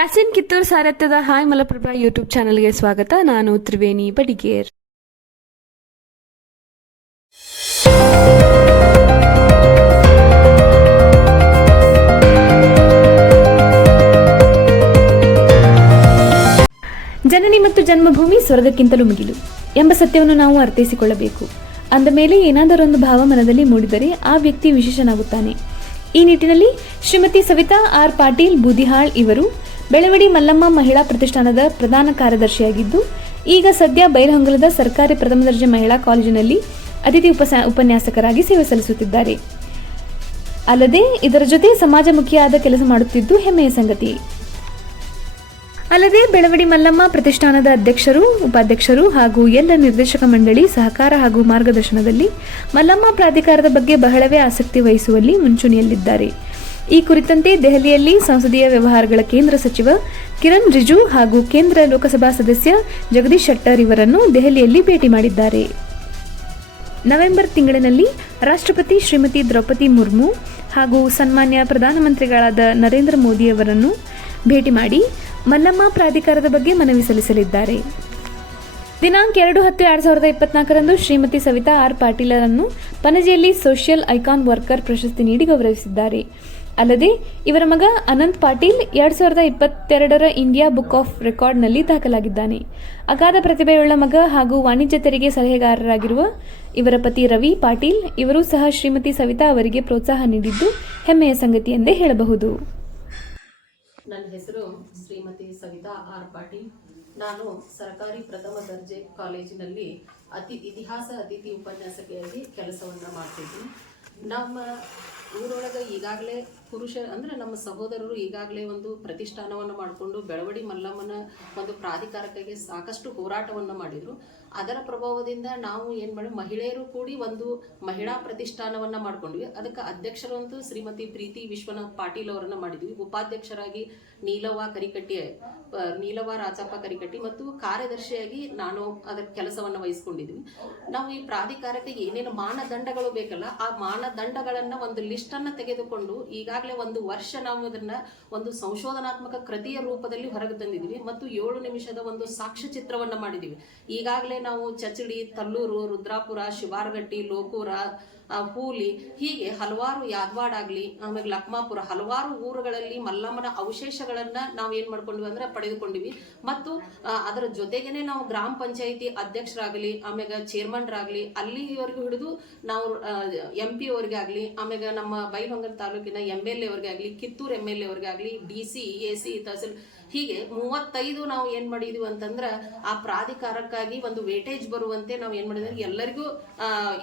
ಯಾಸಿನ್ ಕಿತ್ತೂರ್ ಸಾರಥ್ಯದ hi Malaprabha YouTube ಚಾನೆಲ್ಗೆ ಸ್ವಾಗತ. ನಾನು ತ್ರಿವೇಣಿ ಬಡಿಗೇರ್ ಜನನಿ ಮತ್ತು ಜನ್ಮಭೂಮಿ ಸ್ವರ್ಗಕ್ಕಿಂತಲೂ ಮುಗಿಲು ಎಂಬ ಸತ್ಯವನ್ನು ನಾವು ಅರ್ಥೈಸಿಕೊಳ್ಳಬೇಕು. ಅಂದ ಮೇಲೆ ಏನಾದರೊಂದು ಭಾವ ಮನದಲ್ಲಿ ಮೂಡಿದರೆ ಆ ವ್ಯಕ್ತಿ ವಿಶೇಷನಾಗುತ್ತಾನೆ. ಈ ನಿಟ್ಟಿನಲ್ಲಿ ಶ್ರೀಮತಿ ಸವಿತಾ ಆರ್ ಪಾಟೀಲ್ ಬೂದಿಹಾಳ್ ಇವರು ಬೆಳವಡಿ ಮಲ್ಲಮ್ಮ ಮಹಿಳಾ ಪ್ರತಿಷ್ಠಾನದ ಪ್ರಧಾನ ಕಾರ್ಯದರ್ಶಿಯಾಗಿದ್ದು, ಈಗ ಸದ್ಯ ಬೈಲಹೊಂಗಲದ ಸರ್ಕಾರಿ ಪ್ರಥಮ ದರ್ಜೆ ಮಹಿಳಾ ಕಾಲೇಜಿನಲ್ಲಿ ಅತಿಥಿ ಉಪಸ, ಉಪನ್ಯಾಸಕರಾಗಿ ಸೇವೆ ಸಲ್ಲಿಸುತ್ತಿದ್ದಾರೆ. ಅಲ್ಲದೆ, ಇದರ ಜೊತೆ ಸಮಾಜಮುಖಿಯಾದ ಕೆಲಸ ಮಾಡುತ್ತಿದ್ದು ಹೆಮ್ಮೆಯ ಸಂಗತಿ. ಅಲ್ಲದೆ, ಬೆಳವಡಿ ಮಲ್ಲಮ್ಮ ಪ್ರತಿಷ್ಠಾನದ ಅಧ್ಯಕ್ಷರು, ಉಪಾಧ್ಯಕ್ಷರು ಹಾಗೂ ಎಲ್ಲ ನಿರ್ದೇಶಕ ಮಂಡಳಿ ಸಹಕಾರ ಹಾಗೂ ಮಾರ್ಗದರ್ಶನದಲ್ಲಿ ಮಲ್ಲಮ್ಮ ಪ್ರಾಧಿಕಾರದ ಬಗ್ಗೆ ಬಹಳವೇ ಆಸಕ್ತಿ ವಹಿಸುವಲ್ಲಿ ಮುಂಚೂಣಿಯಲ್ಲಿದ್ದಾರೆ. ಈ ಕುರಿತಂತೆ ದೆಹಲಿಯಲ್ಲಿ ಸಂಸದೀಯ ವ್ಯವಹಾರಗಳ ಕೇಂದ್ರ ಸಚಿವ ಕಿರಣ್ ರಿಜು ಹಾಗೂ ಕೇಂದ್ರ ಲೋಕಸಭಾ ಸದಸ್ಯ ಜಗದೀಶ್ ಶೆಟ್ಟರ್ ಇವರನ್ನು ದೆಹಲಿಯಲ್ಲಿ ಭೇಟಿ ಮಾಡಿದ್ದಾರೆ. ನವೆಂಬರ್ ತಿಂಗಳಿನಲ್ಲಿ ರಾಷ್ಟ್ರಪತಿ ಶ್ರೀಮತಿ ದ್ರೌಪದಿ ಮುರ್ಮು ಹಾಗೂ ಸನ್ಮಾನ್ಯ ಪ್ರಧಾನಮಂತ್ರಿಗಳಾದ ನರೇಂದ್ರ ಮೋದಿಯವರನ್ನು ಭೇಟಿ ಮಾಡಿ ಮಲ್ಲಮ್ಮ ಪ್ರಾಧಿಕಾರದ ಬಗ್ಗೆ ಮನವಿ ಸಲ್ಲಿಸಲಿದ್ದಾರೆ. ದಿನಾಂಕ ಎರಡು ಹತ್ತು ಎರಡು ಸಾವಿರದ ಇಪ್ಪತ್ನಾಲ್ಕರಂದು ಶ್ರೀಮತಿ ಸವಿತಾ ಆರ್ ಪಾಟೀಲರನ್ನು ಪಣಜಿಯಲ್ಲಿ ಸೋಷಿಯಲ್ ಐಕಾನ್ ವರ್ಕರ್ ಪ್ರಶಸ್ತಿ ನೀಡಿ ಗೌರವಿಸಿದ್ದಾರೆ. ಅಲ್ಲದೆ, ಇವರ ಮಗ ಅನಂತ್ ಪಾಟೀಲ್ ಎರಡ್ ಸಾವಿರದ ಇಪ್ಪತ್ತೆರಡರ ಇಂಡಿಯಾ ಬುಕ್ ಆಫ್ ರೆಕಾರ್ಡ್ನಲ್ಲಿ ದಾಖಲಾಗಿದ್ದಾನೆ. ಅಗಾಧ ಪ್ರತಿಭೆಯುಳ್ಳ ಮಗ ಹಾಗೂ ವಾಣಿಜ್ಯ ತೆರಿಗೆ ಸಲಹೆಗಾರರಾಗಿರುವ ಇವರ ಪತಿ ರವಿ ಪಾಟೀಲ್, ಇವರೂ ಸಹ ಶ್ರೀಮತಿ ಸವಿತಾ ಅವರಿಗೆ ಪ್ರೋತ್ಸಾಹ ನೀಡಿದ್ದು ಹೆಮ್ಮೆಯ ಸಂಗತಿ ಎಂದೇ ಹೇಳಬಹುದು. ನನ್ನ ಹೆಸರು ಶ್ರೀಮತಿ ಸವಿತಾ ಆರ್ ಪಾಟೀಲ್. ನಾನು ಸರ್ಕಾರಿ ಪ್ರಥಮ ದರ್ಜೆ ಕಾಲೇಜಿನಲ್ಲಿ ಅತಿ ಇತಿಹಾಸ ಅತಿಥಿ ಉಪನ್ಯಾಸಕಿಯಾಗಿ ಕೆಲಸವನ್ನು ಮಾಡ್ತಿದ್ದೀನಿ. ನಮ್ಮ ಊರೊಳಗೆ ಈಗಾಗಲೇ ಪುರುಷ, ಅಂದ್ರೆ ನಮ್ಮ ಸಹೋದರರು ಈಗಾಗಲೇ ಒಂದು ಪ್ರತಿಷ್ಠಾನವನ್ನು ಮಾಡಿಕೊಂಡು ಬೆಳವಡಿ ಮಲ್ಲಮ್ಮನ ಒಂದು ಪ್ರಾಧಿಕಾರಕ್ಕೆ ಸಾಕಷ್ಟು ಹೋರಾಟವನ್ನು ಮಾಡಿದ್ರು. ಅದರ ಪ್ರಭಾವದಿಂದ ನಾವು ಏನು ಮಾಡಿ, ಮಹಿಳೆಯರು ಕೂಡಿ ಒಂದು ಮಹಿಳಾ ಪ್ರತಿಷ್ಠಾನವನ್ನ ಮಾಡ್ಕೊಂಡ್ವಿ. ಅದಕ್ಕೆ ಅಧ್ಯಕ್ಷರಂತೂ ಶ್ರೀಮತಿ ಪ್ರೀತಿ ವಿಶ್ವನಾಥ್ ಪಾಟೀಲ್ ಅವರನ್ನ ಮಾಡಿದ್ವಿ. ಉಪಾಧ್ಯಕ್ಷರಾಗಿ ನೀಲವ ಕರಿಕಟ್ಟಿ ನೀಲವ ರಾಜಪ್ಪ ಕರಿಕಟ್ಟಿ ಮತ್ತು ಕಾರ್ಯದರ್ಶಿಯಾಗಿ ನಾನು ಅದರ ಕೆಲಸವನ್ನ ವಹಿಸ್ಕೊಂಡಿದ್ವಿ. ನಾವು ಈ ಪ್ರಾಧಿಕಾರಕ್ಕೆ ಏನೇನು ಮಾನದಂಡಗಳು ಬೇಕಲ್ಲ, ಆ ಮಾನದಂಡಗಳನ್ನ ಒಂದು ಲಿಸ್ಟ್ ಅನ್ನ ತೆಗೆದುಕೊಂಡು ಈಗಾಗಲೇ ಒಂದು ವರ್ಷ ನಾವು ಅದನ್ನ ಒಂದು ಸಂಶೋಧನಾತ್ಮಕ ಕೃತಿಯ ರೂಪದಲ್ಲಿ ಹೊರಗೆ ತಂದಿದ್ದೀವಿ ಮತ್ತು ಏಳು ನಿಮಿಷದ ಒಂದು ಸಾಕ್ಷ್ಯಚಿತ್ರವನ್ನ ಮಾಡಿದೀವಿ. ಈಗಾಗಲೇ ನಾವು ಚಚಡಿ, ತಲ್ಲೂರು, ರುದ್ರಾಪುರ, ಶಿವಾರಗಟ್ಟಿ, ಲೋಕೂರ ಹೂಲಿ ಹೀಗೆ ಹಲವಾರು ಯಾದವಾಡಾಗ್ಲಿ ಆಮೇಲೆ ಲಕ್ಮಾಪುರ ಹಲವಾರು ಊರುಗಳಲ್ಲಿ ಮಲ್ಲಮ್ಮನ ಅವಶೇಷಗಳನ್ನ ನಾವು ಏನ್ ಮಾಡ್ಕೊಂಡ್ವಿ ಅಂದ್ರೆ ಪಡೆದುಕೊಂಡಿವಿ. ಮತ್ತು ಅದರ ಜೊತೆಗೇನೆ ನಾವು ಗ್ರಾಮ ಪಂಚಾಯಿತಿ ಅಧ್ಯಕ್ಷರಾಗಲಿ, ಆಮ್ಯಾಗ ಚೇರ್ಮನ್ರಾಗ್ಲಿ ಅಲ್ಲಿವರೆಗೂ ಹಿಡಿದು ನಾವು ಎಂ ಪಿ ಅವ್ರಿಗೆ ಆಗ್ಲಿ, ಆಮ್ಯಾಗ ನಮ್ಮ ಬೈಲಹೊಂಗಲ ತಾಲೂಕಿನ ಎಂ ಎಲ್ ಎ ಅವ್ರಿಗೆ ಆಗ್ಲಿ, ಕಿತ್ತೂರು ಎಂ ಎಲ್ ಎ ಅವ್ರಿಗೆ ಆಗ್ಲಿ, D C, A C, tehsil ಹೀಗೆ ಮೂವತ್ತೈದು ನಾವು ಏನ್ ಮಾಡಿದ್ವಿ ಅಂತಂದ್ರ ಆ ಪ್ರಾಧಿಕಾರಕ್ಕಾಗಿ ಒಂದು ವೇಟೇಜ್ ಬರುವಂತೆ ನಾವು ಏನ್ ಮಾಡಿದ್ವಿ ಎಲ್ಲರಿಗೂ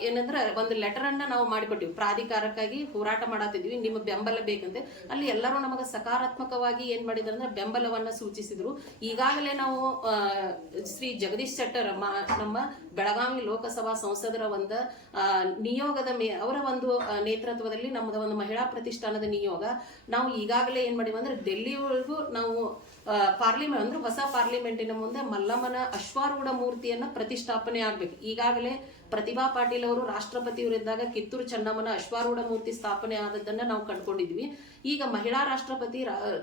ಏನಂದ್ರೆ ಒಂದು ಲೆಟರ್ ಅನ್ನ ನಾವು ಮಾಡಿಕೊಟ್ಟಿವಿ. ಪ್ರಾಧಿಕಾರಕ್ಕಾಗಿ ಹೋರಾಟ ಮಾಡತ್ತಿದ್ವಿ ನಿಮ್ಮ ಬೆಂಬಲ ಬೇಕಂತೆ. ಅಲ್ಲಿ ಎಲ್ಲರೂ ನಮಗೆ ಸಕಾರಾತ್ಮಕವಾಗಿ ಏನ್ ಮಾಡಿದ್ರು ಅಂದ್ರೆ ಬೆಂಬಲವನ್ನ ಸೂಚಿಸಿದ್ರು. ಈಗಾಗಲೇ ನಾವು ಶ್ರೀ ಜಗದೀಶ್ ಶೆಟ್ಟರ್ ನಮ್ಮ ಬೆಳಗಾವಿ ಲೋಕಸಭಾ ಸಂಸದರ ಒಂದು ನಿಯೋಗದ ಮೇ, ಅವರ ಒಂದು ನೇತೃತ್ವದಲ್ಲಿ ನಮ್ಮದ ಒಂದು ಮಹಿಳಾ ಪ್ರತಿಷ್ಠಾನದ ನಿಯೋಗ. ನಾವು ಈಗಾಗಲೇ ಏನ್ ಮಾಡಿವಿ ಅಂದ್ರೆ ಡೆಲ್ಲಿವರೆಗೂ ನಾವು ಪಾರ್ಲಿಮೆಂಟ್ ಅಂದ್ರೆ ಹೊಸ ಪಾರ್ಲಿಮೆಂಟಿನ ಮುಂದೆ ಮಲ್ಲಮ್ಮನ ಅಶ್ವಾರೂಢ ಮೂರ್ತಿಯನ್ನ ಪ್ರತಿಷ್ಠಾಪನೆ ಆಗ್ಬೇಕು. ಈಗಾಗಲೇ ಪ್ರತಿಭಾ ಪಾಟೀಲ್ ಅವರು ರಾಷ್ಟ್ರಪತಿಯವರಿದ್ದಾಗ ಕಿತ್ತೂರು ಚೆನ್ನಮ್ಮನ ಅಶ್ವಾರೂಢ ಮೂರ್ತಿ ಸ್ಥಾಪನೆ ಆದದ್ದನ್ನ ನಾವು ಕಂಡುಕೊಂಡಿದ್ವಿ. ಈಗ ಮಹಿಳಾ ರಾಷ್ಟ್ರಪತಿ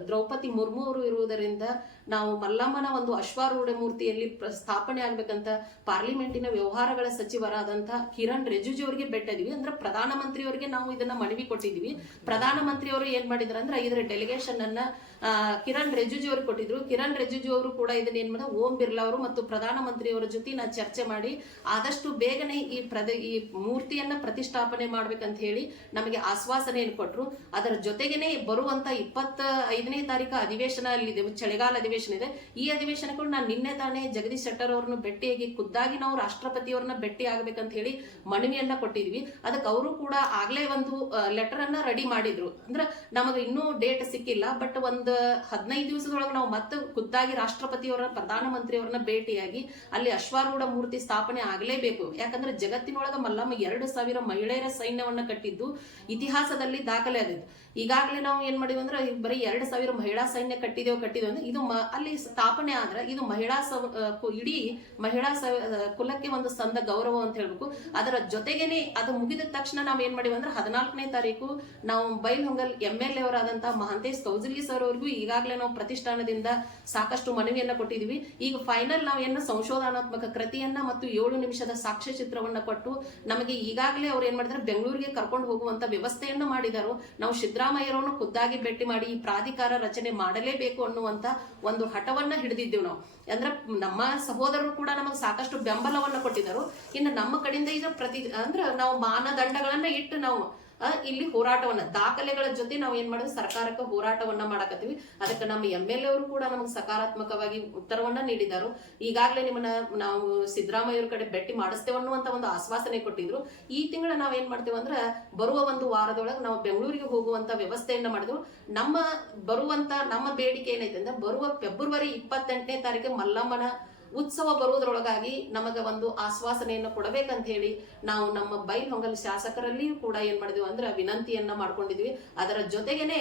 ದ್ರೌಪದಿ ಮುರ್ಮು ಅವರು ಇರುವುದರಿಂದ ನಾವು ಮಲ್ಲಮ್ಮನ ಒಂದು ಅಶ್ವಾರೂಢ ಮೂರ್ತಿಯಲ್ಲಿ ಸ್ಥಾಪನೆ ಆಗ್ಬೇಕಂತ ಪಾರ್ಲಿಮೆಂಟಿನ ವ್ಯವಹಾರಗಳ ಸಚಿವರಾದಂತಹ ಕಿರಣ್ ರಿಜಿಜು ಅವರಿಗೆ ಬೆಟ್ಟಿದ್ವಿ. ಅಂದ್ರೆ ಪ್ರಧಾನಮಂತ್ರಿಯವರಿಗೆ ನಾವು ಇದನ್ನ ಮನವಿ ಕೊಟ್ಟಿದ್ವಿ. ಪ್ರಧಾನಮಂತ್ರಿಯವರು ಏನ್ ಮಾಡಿದ್ರು ಅಂದ್ರೆ ಇದರ ಡೆಲಿಗೇಷನ್ ಅನ್ನ ಕಿರಣ್ ರಿಜಿಜು ಅವರು ಕೊಟ್ಟಿದ್ರು. ಕಿರಣ್ ರಿಜಿಜು ಅವರು ಕೂಡ ಇದನ್ನ ಏನ್ ಮಾಡ ಓಂ ಬಿರ್ಲಾ ಅವರು ಮತ್ತು ಪ್ರಧಾನಮಂತ್ರಿಯವರ ಜೊತೆ ನಾ ಚರ್ಚೆ ಮಾಡಿ ಆದಷ್ಟು ಬೇಗನೆ ಈ ಪ್ರದ, ಈ ಮೂರ್ತಿಯನ್ನ ಪ್ರತಿಷ್ಠಾಪನೆ ಮಾಡ್ಬೇಕಂತ ಹೇಳಿ ನಮಗೆ ಆಶ್ವಾಸನೆಯನ್ನು ಕೊಟ್ಟರು ಅದರ ಜೊತೆಗೇನೆ ಬರುವಂತ ಇಪ್ಪತ್ತ ಐದನೇ ತಾರೀಕು ಅಧಿವೇಶನ ಅಲ್ಲಿದೆ, ಚಳಿಗಾಲ ಅಧಿವೇಶನ ಇದೆ. ಈ ಅಧಿವೇಶನಗಳು ನಾನು ನಿನ್ನೆ ತಾನೇ ಜಗದೀಶ್ ಶೆಟ್ಟರ್ ಅವ್ರನ್ನ ಭೇಟಿಯಾಗಿ ಖುದ್ದಾಗಿ ನಾವು ರಾಷ್ಟ್ರಪತಿಯವ್ರನ್ನ ಭೇಟಿ ಆಗ್ಬೇಕಂತ ಹೇಳಿ ಮನವಿಯನ್ನ ಕೊಟ್ಟಿದ್ವಿ. ಅದಕ್ಕೆ ಅವರು ಕೂಡ ಆಗ್ಲೇ ಒಂದು ಲೆಟರ್ ಅನ್ನ ರೆಡಿ ಮಾಡಿದ್ರು. ಅಂದ್ರೆ ನಮಗೆ ಇನ್ನೂ ಡೇಟ್ ಸಿಕ್ಕಿಲ್ಲ ಬಟ್ ಒಂದು ಹದಿನೈದು ದಿವಸದೊಳಗೆ ನಾವು ಮತ್ತೆ ಖುದ್ದಾಗಿ ರಾಷ್ಟ್ರಪತಿಯವರ ಪ್ರಧಾನಮಂತ್ರಿಯವರನ್ನ ಭೇಟಿಯಾಗಿ ಅಲ್ಲಿ ಅಶ್ವಾರೂಢ ಮೂರ್ತಿ ಸ್ಥಾಪನೆ ಆಗಲೇಬೇಕು. ಯಾಕಂದ್ರೆ ಜಗತ್ತಿನೊಳಗ ಮಲ್ಲಮ್ಮ ಎರಡು ಸಾವಿರ ಮಹಿಳೆಯರ ಸೈನ್ಯವನ್ನ ಕಟ್ಟಿದ್ದು ಇತಿಹಾಸದಲ್ಲಿ ದಾಖಲೆ ಆದಿತ್ತು ಈಗಾಗಲೇ ನಾವು ಏನ್ ಮಾಡಿದ್ವಿ ಅಂದ್ರೆ ಬರೀ ಎರಡು ಸಾವಿರ ಮಹಿಳಾ ಸೈನ್ಯ ಕಟ್ಟಿದೇವು ಕಟ್ಟಿದೇವು ಅಂದ್ರೆ ಇದು ಅಲ್ಲಿ ಸ್ಥಾಪನೆ ಆದ್ರೆ ಇದು ಮಹಿಳಾ ಇಡೀ ಮಹಿಳಾ ಕುಲಕ್ಕೆ ಒಂದು ಸಂದ ಗೌರವ ಅಂತ ಹೇಳ್ಬೇಕು. ಅದರ ಜೊತೆಗೇನೆ ಅದು ಮುಗಿದ ತಕ್ಷಣ ನಾವು ಏನ್ ಮಾಡಿವಿ ಅಂದ್ರೆ, ಹದಿನಾಲ್ಕನೇ ತಾರೀಕು ನಾವು ಬೈಲ್ಹೊಂಗಲ್ ಎಂ ಎಲ್ ಎ ಅವರಾದಂತಹ ಮಹಾಂತೇಶ್ ಕೌಜಲಿ ಸರ್ ಅವ್ರಿಗೂ ಈಗಾಗಲೇ ನಾವು ಪ್ರತಿಷ್ಠಾನದಿಂದ ಸಾಕಷ್ಟು ಮನವಿಯನ್ನು ಕೊಟ್ಟಿದೀವಿ. ಈಗ ಫೈನಲ್ ನಾವು ಏನು ಸಂಶೋಧನಾತ್ಮಕ ಕೃತಿಯನ್ನ ಮತ್ತು ಏಳು ನಿಮಿಷದ ಸಾಕ್ಷ್ಯ ಚಿತ್ರವನ್ನ ಕೊಟ್ಟು ನಮಗೆ ಈಗಾಗಲೇ ಅವ್ರು ಏನು ಮಾಡಿದ್ರೆ, ಬೆಂಗಳೂರಿಗೆ ಕರ್ಕೊಂಡು ಹೋಗುವಂತ ವ್ಯವಸ್ಥೆಯನ್ನು ಮಾಡಿದರು. ನಾವು ಸಿದ್ದರಾಮಯ್ಯರನ್ನು ಖುದ್ದಾಗಿ ಭೇಟಿ ಮಾಡಿ ಈ ಪ್ರಾಧಿಕಾರ ರಚನೆ ಮಾಡಲೇಬೇಕು ಅನ್ನುವಂತ ಒಂದು ಹಠವನ್ನ ಹಿಡಿದಿದ್ದೇವೆ ನಾವು. ಅಂದ್ರೆ ನಮ್ಮ ಸಹೋದರರು ಕೂಡ ನಮಗೆ ಸಾಕಷ್ಟು ಬೆಂಬಲವನ್ನ ಕೊಟ್ಟಿದ್ದರು. ಇನ್ನು ನಮ್ಮ ಕಡೆಯಿಂದ ಈಗ ಪ್ರತಿ, ಅಂದ್ರೆ ನಾವು ಮಾನದಂಡಗಳನ್ನ ಇಟ್ಟು ನಾವು ಇಲ್ಲಿ ಹೋರಾಟವನ್ನ, ದಾಖಲೆಗಳ ಜೊತೆ ನಾವು ಏನ್ ಮಾಡೋದು ಸರ್ಕಾರಕ್ಕೆ ಹೋರಾಟವನ್ನ ಮಾಡಕತ್ತೀವಿ. ಅದಕ್ಕೆ ನಮ್ಮ ಎಂ ಎಲ್ ಅವರು ಕೂಡ ನಮಗೆ ಸಕಾರಾತ್ಮಕವಾಗಿ ಉತ್ತರವನ್ನ ನೀಡಿದರು. ಈಗಾಗಲೇ ನಿಮ್ಮನ್ನ ನಾವು ಸಿದ್ದರಾಮಯ್ಯವ್ರ ಕಡೆ ಭೇಟಿ ಮಾಡಿಸ್ತೇವೆ ಅನ್ನುವಂತ ಒಂದು ಆಶ್ವಾಸನೆ ಕೊಟ್ಟಿದ್ರು. ಈ ತಿಂಗಳ ನಾವ್ ಏನ್ ಮಾಡ್ತೇವೆ ಅಂದ್ರೆ, ಬರುವ ಒಂದು ವಾರದೊಳಗೆ ನಾವು ಬೆಂಗಳೂರಿಗೆ ಹೋಗುವಂತ ವ್ಯವಸ್ಥೆಯನ್ನ ಮಾಡಿದ್ರು ನಮ್ಮ ಬರುವಂತ, ನಮ್ಮ ಬೇಡಿಕೆ ಏನೈತೆ ಅಂದ್ರೆ, ಬರುವ ಫೆಬ್ರವರಿ ಇಪ್ಪತ್ತೆಂಟನೇ ತಾರೀಕು ಮಲ್ಲಮ್ಮನ ಉತ್ಸವ ಬರುವುದರೊಳಗಾಗಿ ನಮಗೆ ಒಂದು ಆಶ್ವಾಸನೆಯನ್ನು ಕೊಡಬೇಕಂತ ಹೇಳಿ ನಾವು ನಮ್ಮ ಬೈಲ್ಹೊಂಗಲ್ ಶಾಸಕರಲ್ಲಿಯೂ ಕೂಡ ಏನ್ ಮಾಡಿದ್ವಿ ಅಂದ್ರೆ ವಿನಂತಿಯನ್ನ ಮಾಡ್ಕೊಂಡಿದ್ವಿ. ಅದರ ಜೊತೆಗೇನೆ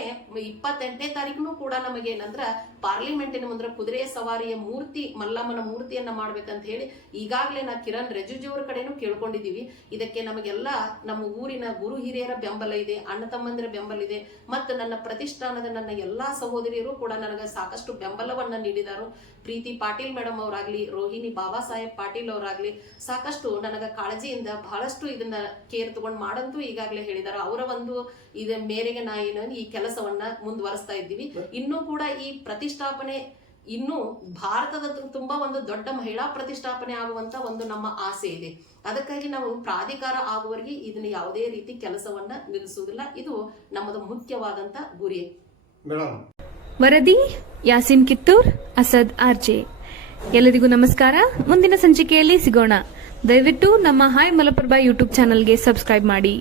ಇಪ್ಪತ್ತೆಂಟನೇ ತಾರೀಕು ಕೂಡ ನಮಗೆ ಏನಂದ್ರ ಪಾರ್ಲಿಮೆಂಟಿನ ಮುಂದೆ ಕುದುರೆ ಸವಾರಿಯ ಮೂರ್ತಿ ಮಲ್ಲಮ್ಮನ ಮೂರ್ತಿಯನ್ನ ಮಾಡ್ಬೇಕಂತ ಹೇಳಿ ಈಗಾಗಲೇ ನಾ ಕಿರಣ್ ರಿಜಿಜು ಅವ್ರ ಕಡೆನೂ ಕೇಳ್ಕೊಂಡಿದ್ದೀವಿ ಇದಕ್ಕೆ ನಮಗೆಲ್ಲ ನಮ್ಮ ಊರಿನ ಗುರು ಹಿರಿಯರ ಬೆಂಬಲ ಇದೆ ಅಣ್ಣ ತಮ್ಮಂದಿರ ಬೆಂಬಲ ಇದೆ ಮತ್ತು ನನ್ನ ಪ್ರತಿಷ್ಠಾನದ ನನ್ನ ಎಲ್ಲಾ ಸಹೋದರಿಯರು ಕೂಡ ನನಗೆ ಸಾಕಷ್ಟು ಬೆಂಬಲವನ್ನ ನೀಡಿದರು. ಪ್ರೀತಿ ಪಾಟೀಲ್ ಮೇಡಮ್ ಅವರಾಗ್ಲಿ ರೋಹಿಣಿ ಬಾಬಾ ಸಾಹೇಬ್ ಪಾಟೀಲ್ ಅವರಾಗ್ಲಿ ಸಾಕಷ್ಟು ನನಗ ಕಾಳಜಿಯಿಂದ ಬಹಳಷ್ಟು ಇದನ್ನ ಕೇರ್ ತಗೊಂಡ್ ಮಾಡಂತೂ ಈಗಾಗಲೇ ಹೇಳಿದಾರ. ಅವರ ಒಂದು ಇದ ಮೇರೆಗೆ ನಾ ಏನು ಈ ಕೆಲಸವನ್ನ ಮುಂದುವರಿಸ್ತಾ ಇದ್ದೀವಿ. ಇನ್ನೂ ಕೂಡ ಈ ಪ್ರತಿಷ್ಠಾಪನೆ ಇನ್ನು ಭಾರತದ ತುಂಬಾ ಒಂದು ದೊಡ್ಡ ಮಹಿಳಾ ಪ್ರತಿಷ್ಠಾಪನೆ ಆಗುವಂತ ಒಂದು ನಮ್ಮ ಆಸೆ ಇದೆ. ಅದಕ್ಕಾಗಿ ನಾವು ಪ್ರಾಧಿಕಾರ ಆಗುವವರೆಗೆ ಇದನ್ನ ಯಾವುದೇ ರೀತಿ ಕೆಲಸವನ್ನ ನಿಲ್ಲಿಸುವುದಿಲ್ಲ. ಇದು ನಮ್ಮದು ಮುಖ್ಯವಾದಂತ ಗುರಿ. ವರದಿ ಯಾಸಿನ್ ಕಿತ್ತೂರ್ ಅಸದ್ ಆರ್ಜೆ ಎಲ್ಲರಿಗೂ ನಮಸ್ಕಾರ. ಮುಂದಿನ ಸಂಚಿಕೆಯಲ್ಲಿ ಸಿಗೋಣ. ದಯವಿಟ್ಟು ನಮ್ಮ ಹಾಯ್ ಮಲಪ್ರಭಾ ಯೂಟ್ಯೂಬ್ ಚಾನೆಲ್ಗೆ ಸಬ್ಸ್ಕ್ರೈಬ್ ಮಾಡಿ.